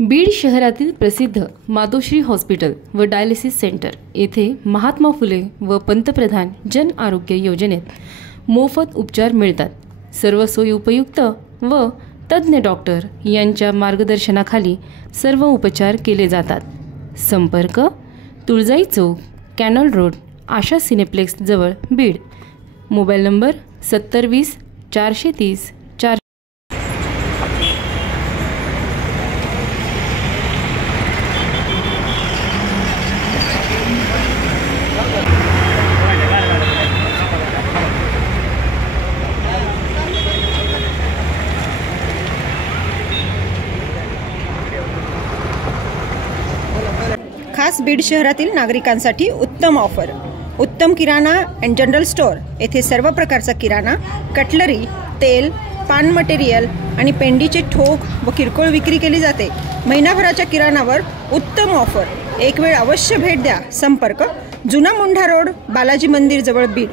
बीड शहरातील प्रसिद्ध मातोश्री हॉस्पिटल व डायलिसिस सेंटर येथे महात्मा फुले व पंतप्रधान जन आरोग्य योजनेत मोफत उपचार मिळतात। सर्व सोयी उपयुक्त व तज्ञ डॉक्टर यांच्या मार्गदर्शनाखाली सर्व उपचार केले जातात। संपर्क तुळजाई चौक, कॅनल रोड, आशा सिनेप्लेक्स जवळ बीड। Mobile number 7020 430 4। खास बीड शहरातील नागरिकांसाठी उत्तम ऑफर। उत्तम किराणा अँड जनरल स्टोअर येथे सर्व प्रकारचा किराणा, कटलरी, तेल, पान मटेरियल आणि पेंडीचे ठोक व किरकोळ विक्री केली जाते। महिनाभराच्या किराणावर उत्तम ऑफर। एक वेळ अवश्य भेट द्या। संपर्क जुना मुंढा रोड, बालाजी मंदिर जवळ बीड।